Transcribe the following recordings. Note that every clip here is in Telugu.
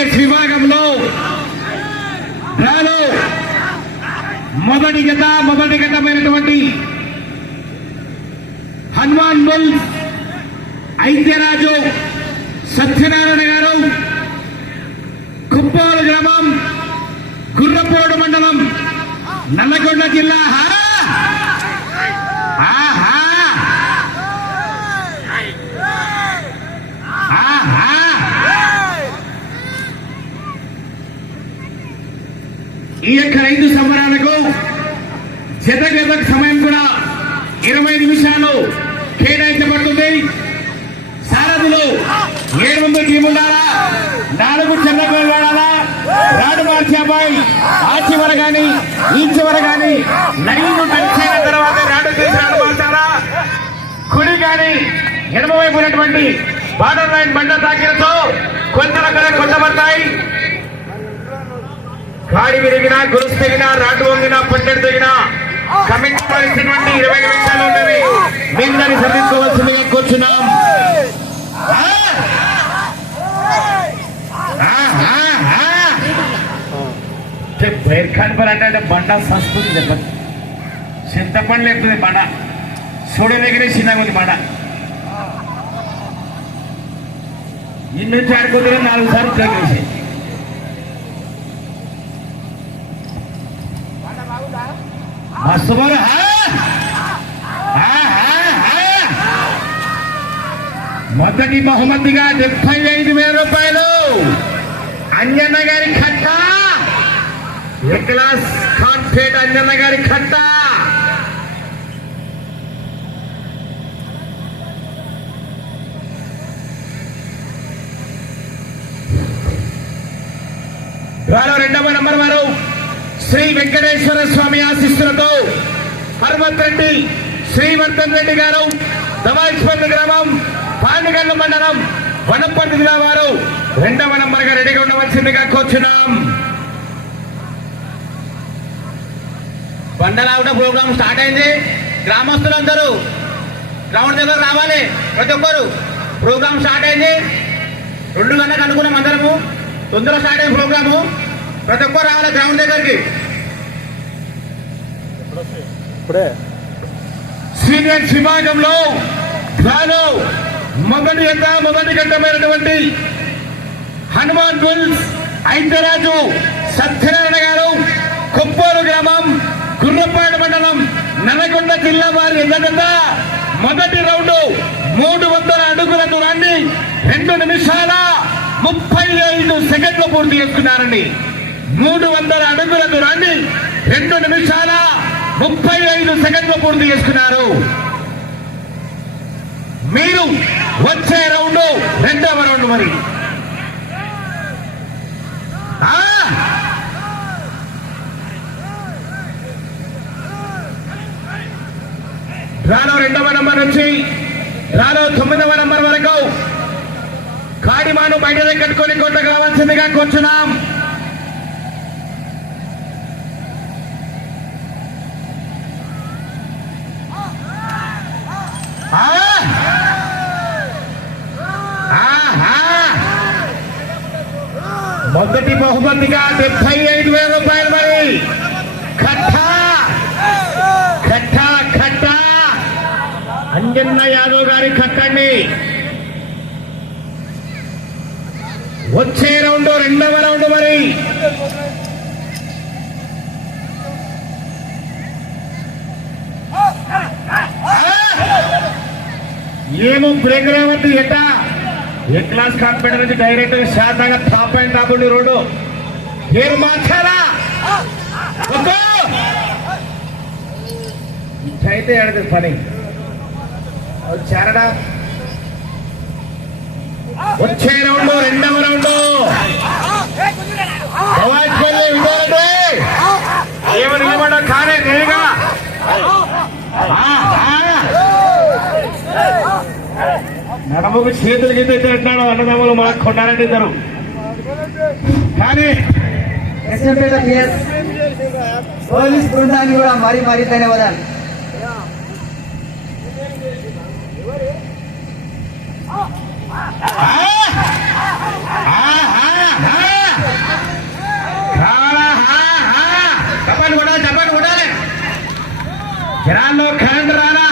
సీనియర్స్ విభాగంలో డ్రాలో మొదటి ఘట్టమైనటువంటి హనుమాన్ బుల్ ఐద్యరాజు సత్యనారాయణ గారు, కుప్పాలు గ్రామం, గుర్రపోడు మండలం, నల్లగొండ జిల్లా. ఈ యొక్క రైతు సంబరాలకు జత సమయం కూడా 20 నిమిషాలు కేటాయించబడుతుంది. సారథులు 700 టీముండాలా, 4 చెన్నగోలు వాడాలా, రాడు మార్చి అబ్బాయి ఆ చివర గాని ఈ చివర గాని లైన్ టచ్ అయిన తర్వాత రాడు తీసి రాడు మార్చాలా, కుడి గాని ఎడమ వైపు ఉన్నటువంటి బార్డర్ లైన్ బండ తాకినతో కొట్టబడతాయి. గాడి విరిగినా, గొలుసు తెగినా, రాటు వంగినా, పట్టెడు తెగినా కమిటీ ఇచ్చినటువంటి 20 నిమిషాలు ఉన్నవి. మీందరి సమీపించవలసిందిగా కూర్చున్నాం. బైర్ఖాన్పర్ అంటే బండ సంస్కృతి చెప్పదు. చింతపండు లేపుతుంది బండ, సూడ దగ్గరే చిన్నగా ఉంది బండ. ఇన్ని నుంచి ఆడుకుంటే 4 సార్లు తగ్గేసి మస్తు మొదటి బహుమతిగా 75,000 రూపాయలు అంజన్న గారి ఖట్ట, ఎక్లాస్ కాన్ఫెడ్ అంజన్న గారి ఖట్ట. డ్రాలో 2వ నంబర్ వారు శ్రీ వెంకటేశ్వర స్వామి ఆశీస్సులతో హనుమంత్ రెడ్డి, శ్రీవర్ధన్ రెడ్డి గారు, దవాయిస్పల్లి గ్రామం, పాండుగల్లు మండలం, వనపర్తి జిల్లా వారు 2వ నంబర్గా రెడీగా ఉండవలసిందిగా కూర్చున్నాం. బండలావుట ప్రోగ్రామ్ స్టార్ట్ అయింది. గ్రామస్తులందరూ గ్రౌండ్ దగ్గర రావాలి. ప్రతి ఒక్కరు ప్రోగ్రామ్ స్టార్ట్ అయింది. 2 గంటలకు అనుకున్నాం. అందరము తొందరగా స్టార్ట్ అయింది ప్రోగ్రాము. ప్రతి ఒక్కరు రావాలి గ్రౌండ్ దగ్గరికి. సీనియర్స్ విభాగంలో డ్రాలో మొదటి ఘట్టమైనటువంటి హనుమాన్ బుల్స్ ఐద్యరాజు సత్యనారాయణ గారు, కుప్పాలు గ్రామం, గుర్రపాడు మండలం, నల్లగొండ జిల్లా వారి ఎదుట మొదటి రౌండ్ 300 అడుగుల దూరాన్ని 2 నిమిషాల 35 సెకండ్లు పూర్తి చేసుకున్నారండి. 300 అడుగుల దూరాన్ని 2 నిమిషాల 35 సెకండ్లు పూర్తి చేసుకున్నారు. మీరు వచ్చే రౌండ్ 2వ రౌండ్. మరి డ్రాలో 2వ నంబర్ నుంచి డ్రాలో 9వ నంబర్ వరకు కాడిమాను బయట కట్టుకొని కొట్ట కావాల్సిందిగా కూర్చున్నాం. మొదటి బహుమతిగా 75,000 రూపాయలు. మరి ఖట్ట అంజన్న యాదవ్ గారి ఖట్టండి. వచ్చే రౌండ్ 2వ రౌండ్. మరి ఏమో బ్రేక్ రావద్దు. ఏ క్లాస్ కాన్ఫిడెంట్ నుంచి డైరెక్ట్ శాతంగా టాప్ అండ్ టాప్ ఉండి రోడ్డు పేరు మార్చాలా ఇట్లయితే ఏడదు పని వచ్చారడా. వచ్చే రౌండ్ 2వ రౌండ్. ఏమని ఏమన్నా కానే నేరుగా నడమకు చేతులు కింద పెట్టినాడు. అన్నదమ్ములు మనకు కొట్టారంటే ఇద్దరు. కానీ పోలీస్ బృందాన్ని కూడా మరీ ధన్యవాదాలు. చప్పట్లు కొట్టాలి, చప్పట్లు కొట్టాలి. జనాల్లో కరెంట్ రారా.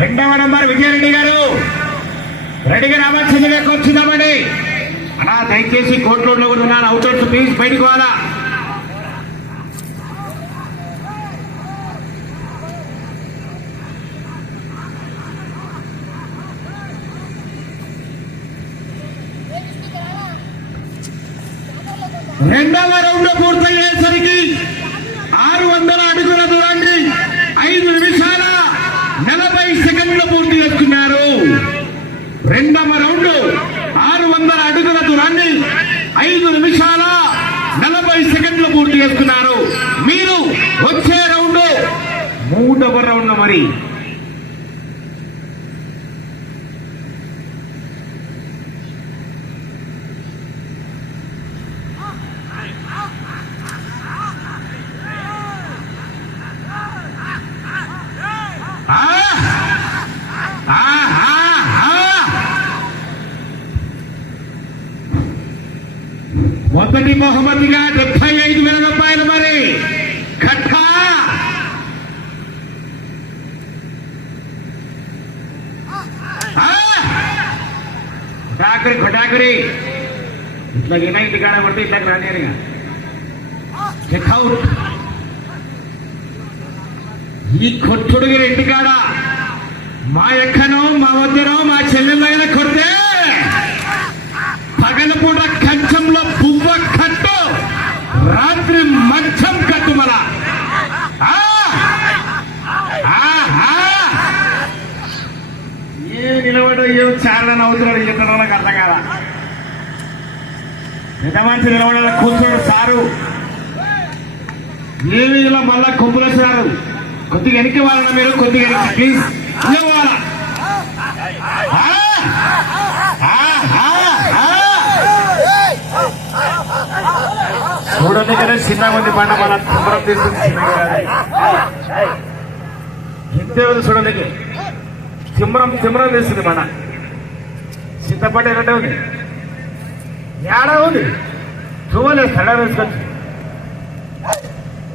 రెండవ నంబర్ విజయరెడ్డి గారు రెడీగా రావాల్సిందిగా కూర్చున్నామండి. అలా దయచేసి కోర్టు రోడ్లో కూడా ఉన్నాను. అవుట్డోర్స్ ప్లీజ్ బయటకు పోవాలా. రెండవ రౌండ్ పూర్తయ్యేసరికి 600 అడుగుల దూరాన్ని 5 నిమిషాల 40 సెకండ్లు పూర్తి చేసుకున్నారు. రెండవ రౌండ్ 600 అడుగుల దూరాన్ని 5 నిమిషాల 40 సెకండ్లు పూర్తి చేసుకున్నారు. మీరు వచ్చే రౌండ్ 3వ రౌండ్ మరి. మొదటి బహుమతిగా 75,000 రూపాయలు మరి. కట్టా కొటాకరి కొటాకరి ఇట్లా ఇంటి కాడ పడితే ఇట్లా రానిగా చెక్అవుట్. ఈ కొట్టుడికి ఇంటికాడ మా ఎక్కనో మా వద్దనో మా చెల్లెళ్ళైనా కొడితే పగలపూట కంచంలో పువ్వ కట్టు, రాత్రి మంచం కట్టు. మన ఏ నిలబడు ఏం చాలా నవ్వుతున్నాడు. ఇతను నాకు అర్థం కాదా. పెద్ద మనిషి నిలబడాలి, కూర్చోడు సారు. ఏమి ఇలా మళ్ళా కొమ్ములు వచ్చినారు. కొద్దిగా వెనక్కి వాళ్ళ మీరు, కొద్దిగా వెనక్కి ప్లీజ్ ఇవ్వాలా. చూడండి కదా చిన్న మంది పంట మన తిమ్మరం తీసుకుని ఇంతే ఉంది. చూడండి తిమ్మరం తీస్తుంది మన చింతపండు ఎన్నట్టే ఉంది. ఏడా ఉంది చూడలేదు. సడ వేసుకొచ్చి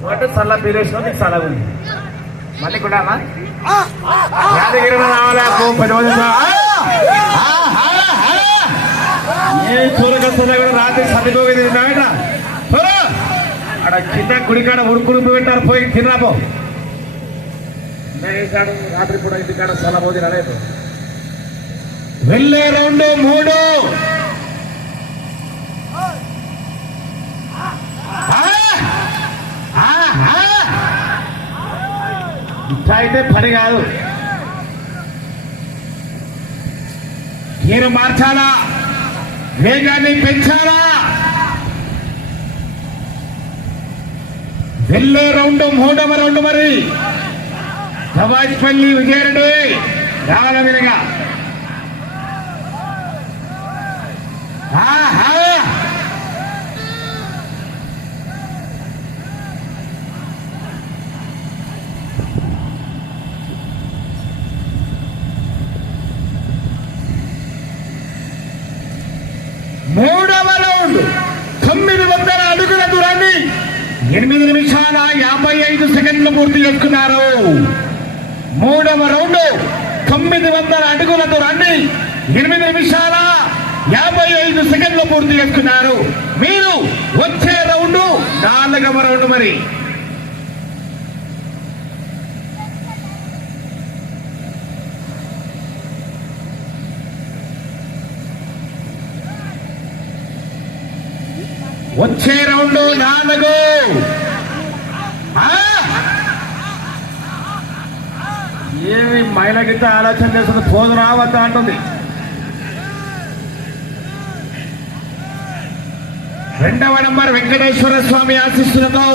ఒకటి సల్ల పీరేసిన నీకు సలహా ఉంది. మళ్ళీ కూడా యాదగిరి రావాలి. 10 మంది ఏ చూడకొస్తున్నా కూడా రాత్రి సర్దిపోయింది. తిన్నావేట అక్కడ కింద గుడికాడ ఉడుకుడుపు పెట్టారు. పోయి తిన్నాపో వేసాడు. రాత్రి కూడా ఇంటికాడ సలబోది రాలేదు. వెళ్ళే రౌండ్ 3. ఇట్లా అయితే పని కాదు. గీరు మార్చాలా, వేగాన్ని పెంచాలా. వెళ్ళే రౌండ్ 3వ రౌండ్ మరి. సవాజ్పల్లి విజయరెడ్డి రావాల మీదుగా. మూడవ రౌండ్ 900 అడుగుల దూరాన్ని 8 నిమిషాల 55 సెకండ్లు పూర్తి చేసుకున్నారు. మూడవ రౌండ్ 900 అడుగుల దూరాన్ని 8 నిమిషాల 55 సెకండ్లు పూర్తి చేసుకున్నారు. మీరు వచ్చే రౌండ్ 4వ రౌండ్ మరి. వచ్చే రౌండ్ 4. ఏమి మహిళ గిట్ట ఆలోచన చేస్తుంది. పోదు రావద్దా అంటుంది. రెండవ నంబర్ వెంకటేశ్వర స్వామి ఆశీస్సులతో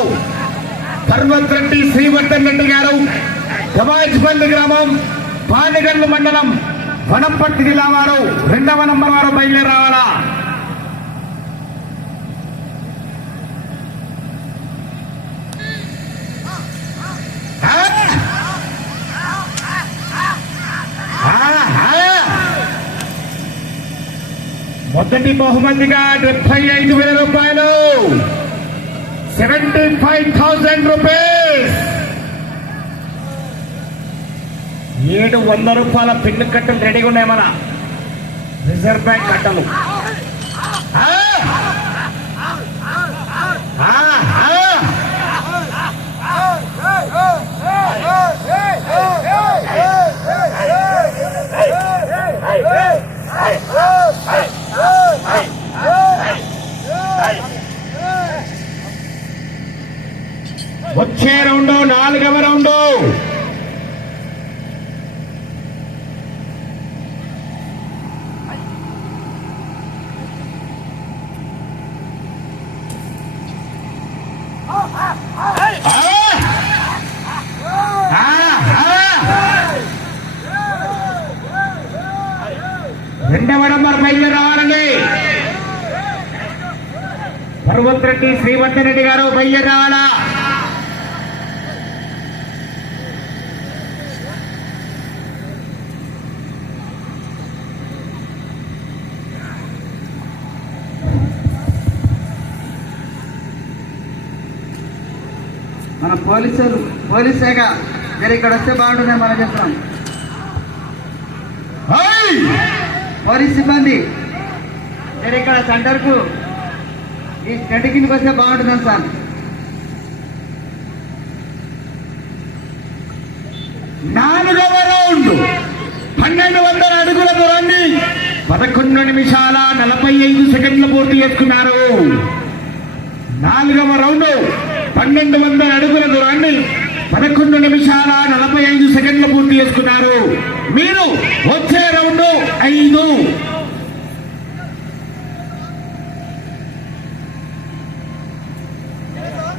పర్వత్ రెడ్డి శ్రీవర్ధన్ రెడ్డి గారు, గవాజ్పల్లి గ్రామం, పానగల్లు మండలం, వనంపర్తి జిల్లా వారు 2వ నంబర్ వారు బయలుదేరి రావాలా. మొదటి బహుమతిగా 75,000 రూపాయలు, 75,000 రూపీస్. 700 రూపాయల పిన్ను కట్టలు రెడీగా ఉన్నాయి మన రిజర్వ్ బ్యాంక్ కట్టలు. ఆ! ఆ! ఆ! వచ్చే రౌండ్ 4వ రౌండ్. రెండవ నంబర్ బయలు రావాలండి. పర్వత్ రెడ్డి శ్రీవర్ధన్ రెడ్డి గారు బయలు రావాలా. మన పోలీస్ శాఖ జర ఇక్కడ వస్తే బాగుంటుందని మనం చెప్తున్నాం. పోలీస్ సిబ్బంది జర ఇక్కడ సెంటర్కు ఈ గడ్డి కిందకి వస్తే బాగుంటుందని సార్. నాలుగవ రౌండ్ 1200 అడుగుల దూరాన్ని 11 నిమిషాల 45 సెకండ్లు పూర్తి చేసుకున్నారు. 4వ రౌండ్ 1200 అడుగుల దూరాన్ని 11 నిమిషాల 45 సెకండ్లు పూర్తి చేసుకున్నారు. మీరు వచ్చే రౌండ్ 5.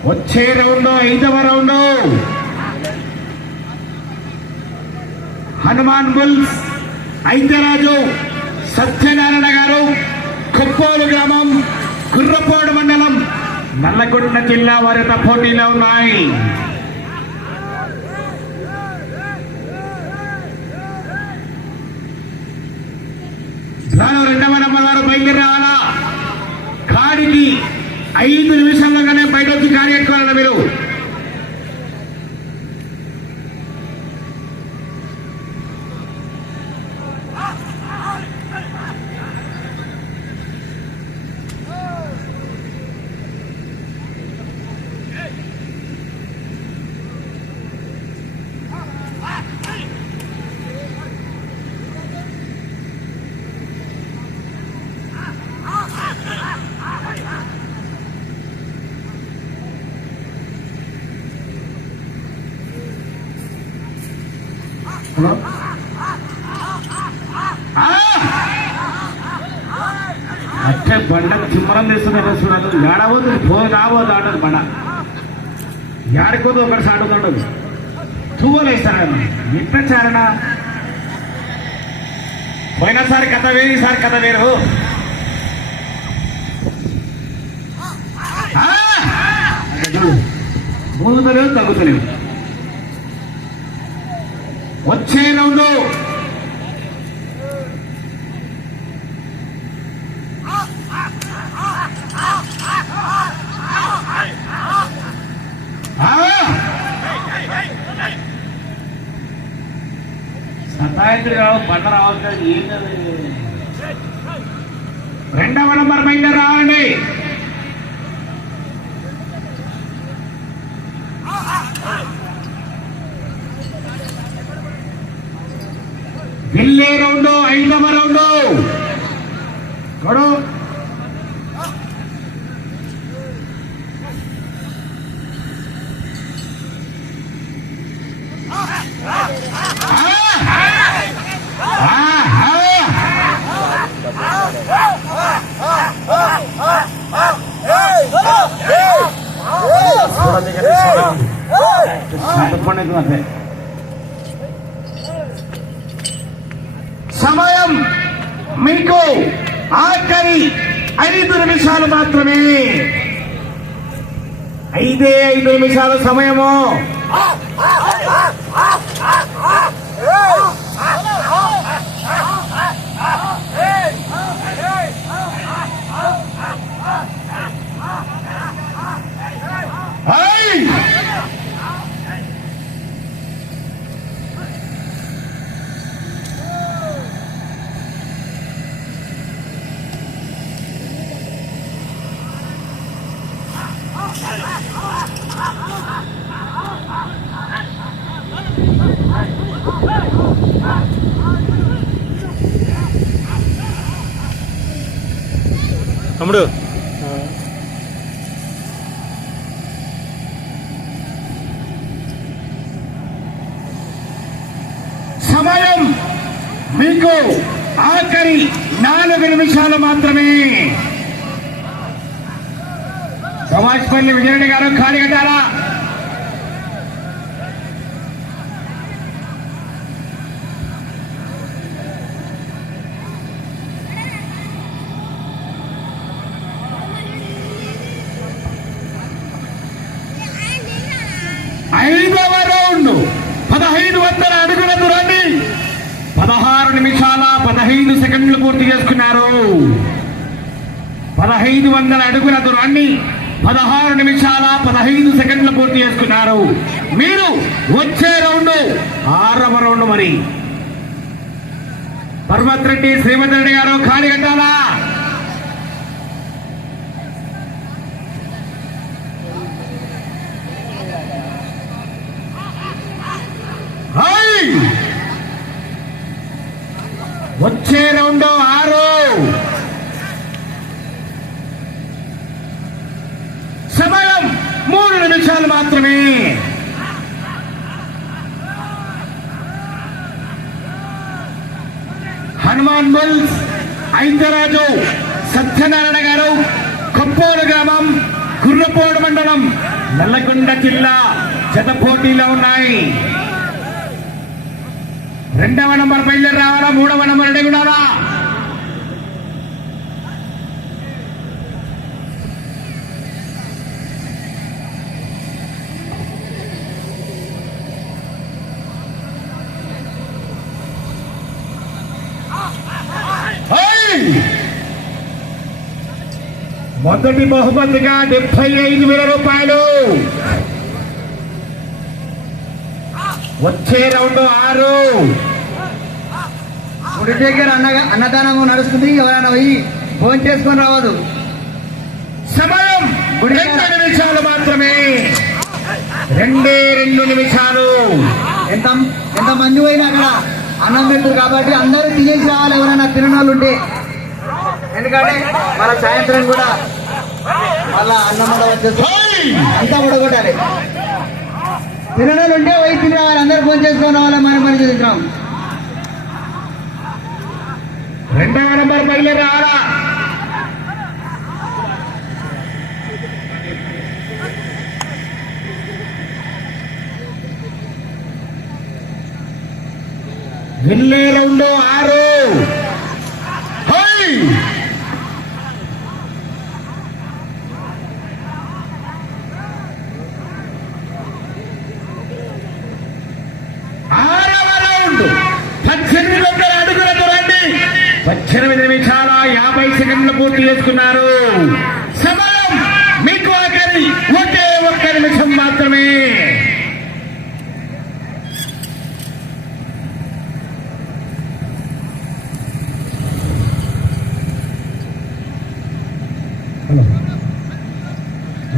వచ్చే రౌండ్ 5వ రౌండ్. హనుమాన్ బుల్స్ ఐద్యరాజు సత్యనారాయణ గారు, కొప్పోలు గ్రామం, గుర్రపోడు మండలం, నల్లగొండ జిల్లా వారిత పోటీలో ఉన్నాయి. రెండవ నంబర్ వారు బయలుదేరి రావాలా. కాడికి 5 నిమిషాల్లోనే బయట వచ్చి కాడి కట్టుకోవాలన్న మీరు. అట్టే బండ చిమ్మరం చేస్తున్నారు చూడాలి. ఏడవద్దు ఫోన్ కావద్దు ఆడదు బండ ఏడుకోదు ఒకటి సాటుతుండదు. తువ్వలేస్తారా ఇంత చారణ. పోయినసారి కథ వేరు, ఈసారి కథ వేరు. ముందుతలేవు తగ్గుతలేవు. వచ్చే రౌండ్ సతాయిత్రి రావు, బండ రావాలి. రెండవ నంబర్ బయలుదేరి రావాలండి. వెళ్ళే రౌండ్ 5వ రౌండ్. గొడవ సమయం మీకు ఆఖరి 5 నిమిషాలు మాత్రమే. 5 నిమిషాల సమయము. తమ్ముడు సమయం మీకు ఆఖరి 4 నిమిషాలు మాత్రమే. సమాజ్పల్లి విజయరెడ్డి గారు ఖాళీ కట్టారా? ఐదవ రౌండ్ 1500 అడుగుల దూరాన్ని 16 నిమిషాల 15 సెకండ్లు పూర్తి చేసుకున్నారు. 1500 అడుగుల దూరాన్ని 16 నిమిషాల 15 సెకండ్లు పూర్తి చేసుకున్నారు. మీరు వచ్చే రౌండ్ 6వ రౌండ్. మరి పర్వత్ రెడ్డి శ్రీమతి రెడ్డి గారు ఖాళీ కట్టాలా? వచ్చే రౌండ్ 6. సమయం 3 నిమిషాలు మాత్రమే. హనుమాన్ బుల్స్ ఐందరాజు సత్యనారాయణ గారు, కొప్పోలు గ్రామం, గుర్రపోడు మండలం, నల్లగొండ జిల్లా జత పోటీలో ఉన్నాయి. 2వ నంబర్ బయలుదేరి రావాలా? 3వ నంబర్ రెడీ కూడా మొదటి బహుమతిగా 75,000 రూపాయలు. వచ్చే రౌండ్ 6. గుడి దగ్గర అన్నదానం నడుస్తుంది, ఎవరైనా పోయి ఫోన్ చేసుకొని రావద్దు. సమయం 2 నిమిషాలు మాత్రమే. 2 నిమిషాలు. ఎంత మంది పోయినా అక్కడ అన్నం పెడుతుంది కాబట్టి అందరూ తినేసి రావాలి, ఎవరైనా తినని ఉంటే. ఎందుకంటే మన సాయంత్రం కూడా మళ్ళా అన్నం వచ్చేసి అంతా పడగొట్టాలి. తినడాలు ఉంటే పోయి తిని రావాలి, అందరూ ఫోన్ చేసుకొని రావాలి. మనం పని చూద్దాం. 2వ నంబర్ బయలుదేరి రావాలా? వెళ్ళే రౌండ్ 6. అడుగుల దూరాన్ని 18 నిమిషాల 50 సెకండ్లు పూర్తి చేసుకున్నారు. సమయం మీకు ఆఖరి 1 నిమిషం మాత్రమే.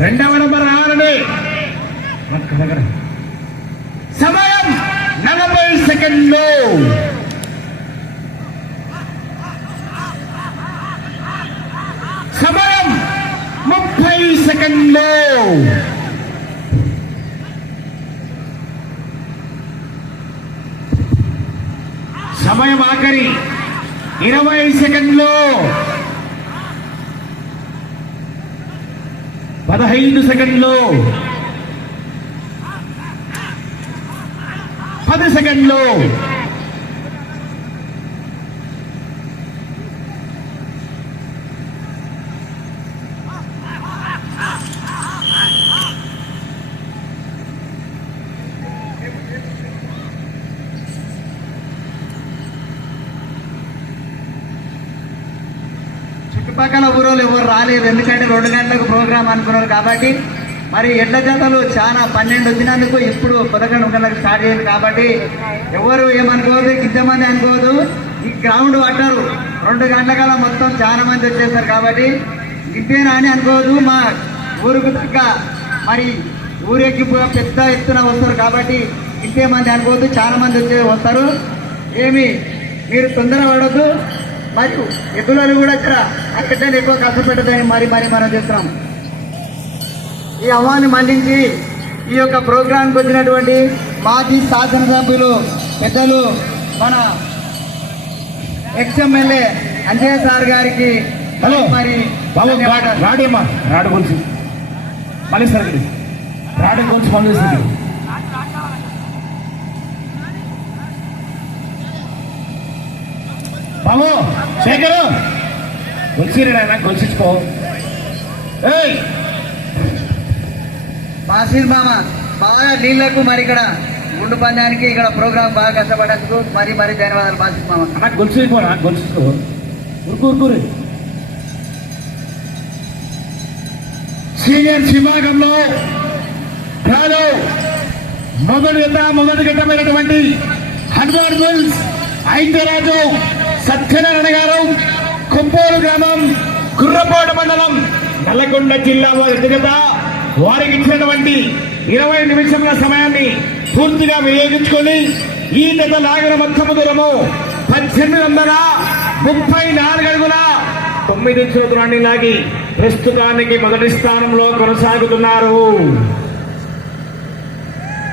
రెండవ నంబర్ 6. సమయం 40 సెకండ్లు. సమయం 30 సెకండ్లు. సమయం ఆఖరి 20 సెకండ్లు. 15 సెకండ్లు. 10 సెకండ్లు. చుట్టుపక్కల ఊరోళ్ళు ఎవరు రాలేదు, ఎందుకంటే 2 గంటలకు ప్రోగ్రామ్ అనుకున్నారు కాబట్టి. మరి ఎడ్ల జతలు చాలా 12 వచ్చినందుకు ఇప్పుడు 11 గంటలకు స్టార్ట్ అయ్యింది కాబట్టి ఎవరు ఏమనుకోవద్దు, ఇంతమంది అనుకోవద్దు. ఈ గ్రౌండ్ పట్టారు 2 గంటల మొత్తం చాలా మంది వచ్చేస్తారు కాబట్టి ఇంతేనా అని అనుకోవద్దు. మా ఊరుకు తగ్గ మరి ఊరేకి పెద్ద ఎత్తున వస్తారు కాబట్టి ఇంతే మంది అనుకోవద్దు, చాలా మంది వస్తారు. ఏమి మీరు తొందర పడద్దు. మరియు ఎద్దులను కూడా ఇక్కడ ఆ గడ్డను ఎక్కువ కష్టపెట్టదని మరి మనం చేస్తున్నాం. ఈ ఆహ్వాన్ని మళ్లించి ఈ యొక్క ప్రోగ్రాంకి వచ్చినటువంటి మాజీ శాసనసభ్యులు పెద్దలు మన ఎక్స్ఎమ్మెల్యే అంజయ్య సార్ గారికి హలో మరి బాబు రాడేమ్మా రాడు గొలుసు మళ్ళీ సరే రాడు గొలుసు మళ్ళీ సరే బాబు శేఖరు గొలిసిరి నాయన గొలిసిచ్చుకో ఏయ్ మాసిర్ మామ బాగా నీళ్లకు మరి ఇక్కడ గుండు పందానికి ఇక్కడ ప్రోగ్రాం బాగా కష్టపడేందుకు మరి ధన్యవాదాలు మాసిర్ మామ. నాకు గొలుసుకో నాకు గొలుసుకో ఉరుకూరి సీనియర్ విభాగంలో కాదు మొదటి ఘట్టమైనటువంటి హనుమాన్ బుల్స్ ఐక్యరాజు సత్యనారాయణ గారు కుంపూరు గ్రామం కుర్రపోట మండలం నల్లగొండ జిల్లా వ్యక్తిగత వారికి ఇచ్చినటువంటి 20 నిమిషముల సమయాన్ని పూర్తిగా వినియోగించుకొని ఈ గత లాగిన మొత్తము దూరము 1834 అడుగుల 9 ఇంచుల దూరాన్ని లాగి ప్రస్తుతానికి మొదటి స్థానంలో కొనసాగుతున్నారు.